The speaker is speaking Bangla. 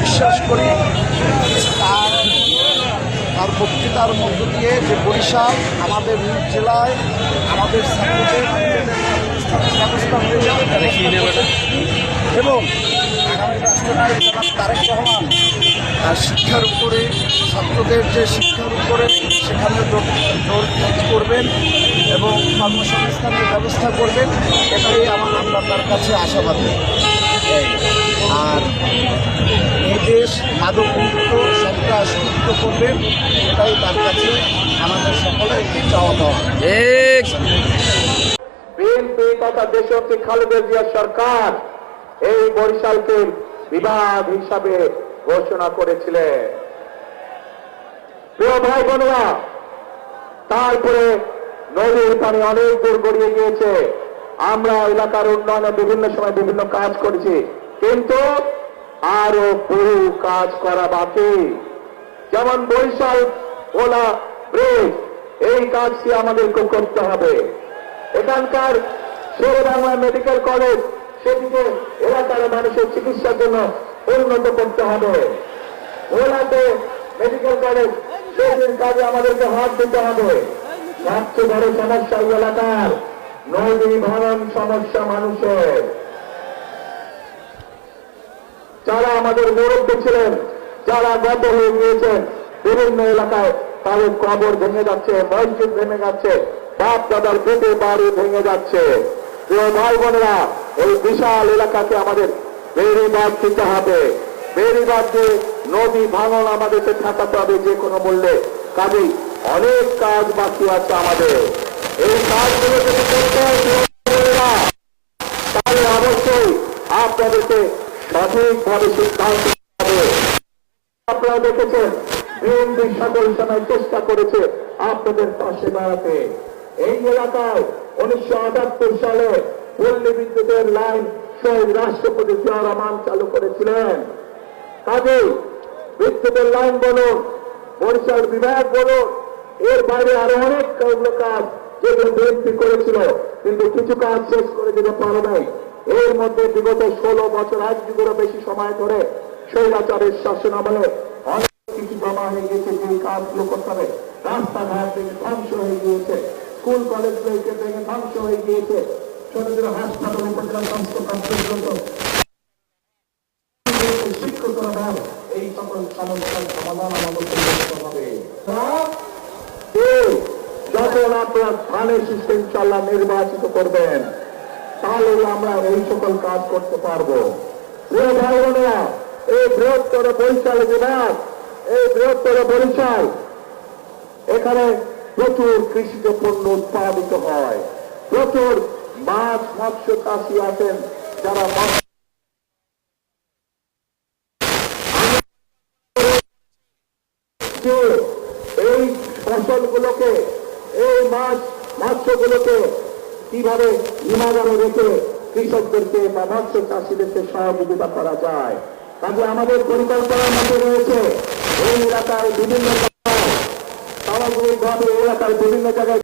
বিশ্বাস করি তার বক্তৃতার মধ্য দিয়ে যে বরিশাল আমাদের নিজ জেলায় আমাদের ছাত্রদের ব্যবস্থা হয়ে যাবে এবং আগামী রাষ্ট্রনায়ক জনাব তারেক রহমান শিক্ষার উপরে ছাত্রদের যে শিক্ষার উপরে সেখানে জোর করবেন এবং কর্মসংস্থানের ব্যবস্থা করবেন, এটাই আমরা তার কাছে আশাবাদী। আর এই দেশ মাদক মুক্ত সন্ত্রাস মুক্ত করবেন, এটাই তার কাছে আমাদের সকলের চাওয়া পাওয়া। বিএনপি তথা দেশনেত্রী খালেদা জিয়া সরকার এই বরিশালকে বিভাগ হিসাবে ঘোষণা করেছিলেন। প্রিয় ভাই বোনেরা, তারপরে নদীর পানি অনেক দূর গড়িয়ে গিয়েছে। আমরা এলাকার উন্নয়নে বিভিন্ন সময় বিভিন্ন কাজ করেছি, কিন্তু আরো বহু কাজ করা বাকি। যেমন বরিশাল ওলা ব্রিজ, এই কাজটি আমাদেরকে করতে হবে। এখানকার শেরেবাংলা মেডিকেল কলেজ, সেদিকে এলাকার মানুষের চিকিৎসার জন্য উন্নত করতে হবে। ওলাতে মেডিকেল কলেজ, সেই কাজে আমাদেরকে হাত দিতে হবে। সবচেয়ে বড় সমস্যা এই এলাকার নদী ভাঙন সমস্যা। মানুষের যারা আমাদের মুরব্বী ছিলেন, যারা গত হয়ে গিয়েছেন, বিভিন্ন এলাকায় তাদের কবর ভেঙে যাচ্ছে, মসজিদ ভেঙে যাচ্ছে, বাপ দাদার পেটে বাড়ি ভেঙে যাচ্ছে। প্রিয় ভাই বোনেরা, এই বিশাল এলাকাকে আমাদের বেড়িবাঁধ দিতে হবে। বেড়িবাঁধ দিয়ে নদী ভাঙন আমাদেরকে ঠেকাতে হবে যে কোনো মূল্যে। কাজেই অনেক কাজ বাকি আছে আমাদের। এই কাজগুলো যদি করতে হয় তাহলে অবশ্যই আপনাদেরকে সঠিকভাবে সিদ্ধান্ত নিতে হবে। আপনারা দেখেছেন বিএনপি সকল সময় চেষ্টা করেছে আপনাদের পাশে দাঁড়াতে। এই এলাকায় 1978 সালে পল্লী বিদ্যুতের লাইন শহীদ রাষ্ট্রপতি জিয়া রহমান চালু করেছিলেন। কাজেই বিদ্যুতের লাইন বলুন, বরিশাল বিভাগ বলুন, এর বাইরে আরো অনেক কাজ যেগুলো বিএনপি করেছিল, কিন্তু কিছু কাজ শেষ করে দিতে পারে নাই। এর মধ্যে বিগত 16 বছর, 1 যুগেরও বেশি সময় ধরে স্বৈরাচারের শাসন আমলে অনেক কিছু জমা হয়ে গেছে। যে কাজগুলো করতে হবে, রাস্তাঘাট ভেঙে ধ্বংস হয়ে গিয়েছে, স্কুল কলেজগুলোকে ভেঙে ধ্বংস হয়ে গিয়েছে, ছোট ছোট হাসপাতাল উপজেলা স্বাস্থ্য পর্যন্ত শিক্ষকের অভাব। এই সকল সমস্যার সমাধান আমাদের করতে হবে। যখন আপনারা ধানের শীর্ষে ইনশাল্লাহ নির্বাচিত করবেন, তাহলে আমরা এই সকল কাজ করতে পারবো। প্রিয় ভাই বোনেরা, এই বৃহত্তর বরিশাল বিভাগ, এই বৃহত্তর বরিশাল, এখানে প্রচুর কৃষিজ পণ্য উৎপাদিত হয়, প্রচুর মাছ মৎস্য চাষী আছেন যারা এই ফসলগুলোকে, এই মাছ মৎস্যগুলোকে কিভাবে হিমাগারে রেখে কৃষকদেরকে বা মৎস্য চাষীদেরকে সহযোগিতা করা যায়। কাজে আমাদের পরিকল্পনার মধ্যে রয়েছে এই এলাকায় বিভিন্ন সামগ্রিকভাবে এলাকার বিভিন্ন জায়গায়